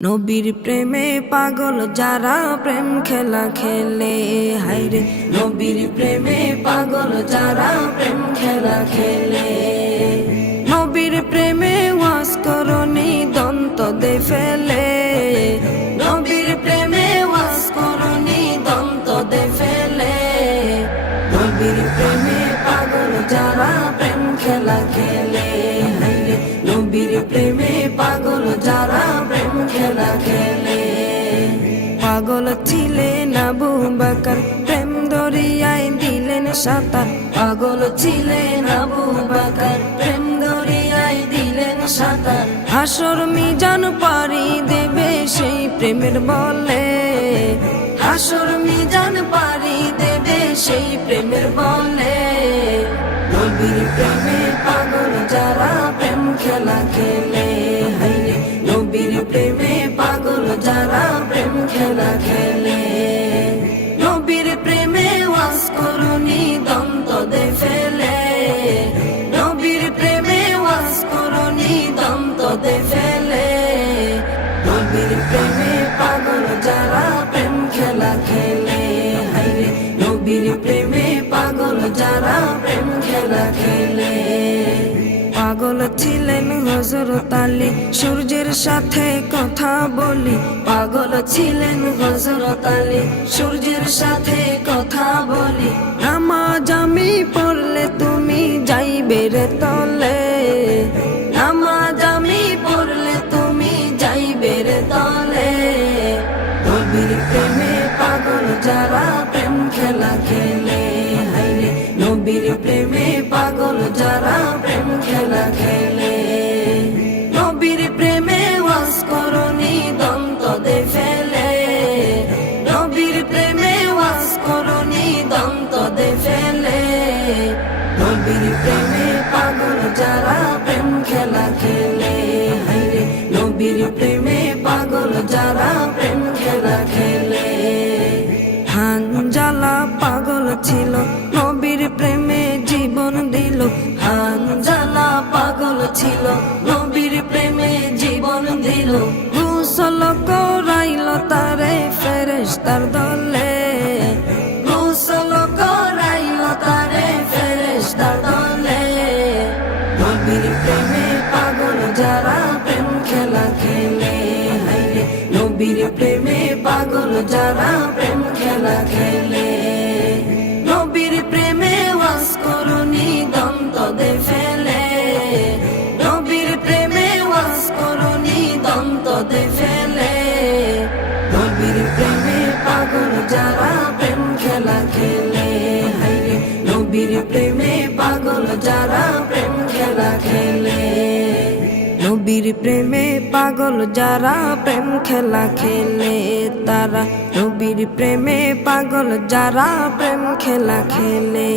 নবীর প্রেমে পাগল যারা প্রেম খেলা খেলে, হায়রে নবীর প্রেমে পাগল যারা প্রেম খেলা খেলে। নবীর প্রেমে ওয়াজ করনি দন্ত দে ফেলে, নবীর প্রেমে ওয়াজ করনি দন্ত দে ফেলে। নবীর প্রেমে পাগল যারা প্রেম খেলা খেলে, হায়রে নবীর প্রেমে পাগল যারা প্রেম খেলা খেলে। পাগল ছিলেন আবু বকর, প্রেম দরিয়ায় দিলেন সাঁতার। পাগল ছিলেন আবু বকর, প্রেম দরিয়ায় দিলেন সাঁতার। হাসর মিজান পারি দেবে সেই প্রেমের বলে, হাসর মিজান পারি দেবে সেই প্রেমের বলে। নবীর প্রেমে পাগল যারা প্রেম খেলা খেলে, হায়রে নবীর প্রেমে পাগল যারা প্রেম খেলা খেলে। নবীর প্রেমে ওয়াজ করনি দন্ত দে ফেলে, নবীর প্রেমে ওয়াজ করনি দন্ত দে ফেলে। নবীর প্রেমে পাগল যারা প্রেম খেলা খেলে, হায়রে নবীর প্রেমে পাগল যারা প্রেম খেলা খেলে। পাগল ছিলেন হযরত আলী, সূর্যের সাথে কথা বলি। পাগল ছিলেন হযরত আলী, সূর্যের সাথে কথা বলি। নামাজ আমি পড়লে তুমি যাইবে রে তলে, নামাজ আমি পড়লে তুমি যাইবে রে তলে। নবীর প্রেমে পাগল যারা প্রেম খেলা খেলে, হায়রে নবীর প্রেমে পাগল যারা প্রেম খেলা খেলে। নবীর প্রেমে ওয়াজ করনি দন্ত দে ফেলে, নবীর প্রেমে ওয়াজ করনি দন্ত দে ফেলে। নবীর প্রেমে পাগল যারা প্রেম খেলা খেলে, হায়রে নবীর প্রেমে পাগল যারা প্রেম খেলা খেলে। হানজালা পাগল ছিল, নবীর প্রেমে জীবন দিল। হানজালা পাগল ছিল, নবীর প্রেমে জীবন দিল। গোসল করাইল তারে ফেরেশতার দলে, গোসল করাইল তারে ফেরেশতার দলে। নবীর প্রেমে পাগল যারা প্রেম খেলা খেলে, হায়রে নবীর প্রেমে পাগল যারা প্রেম খেলা খেলে। নবীর প্রেমে ওয়াজ করনি দন্ত দে ফেলে, নবীর প্রেমে ওয়াজ করনি দন্ত দে ফেলে। নবীর প্রেমে পাগল যারা প্রেম খেলা খেলে, হায়রে নবীর প্রেমে পাগল যারা প্রেম খেলা খেলে। নবীর প্রেমে পাগল যারা প্রেম খেলা খেলে, তারা নবীর প্রেমে পাগল যারা প্রেম খেলা খেলে।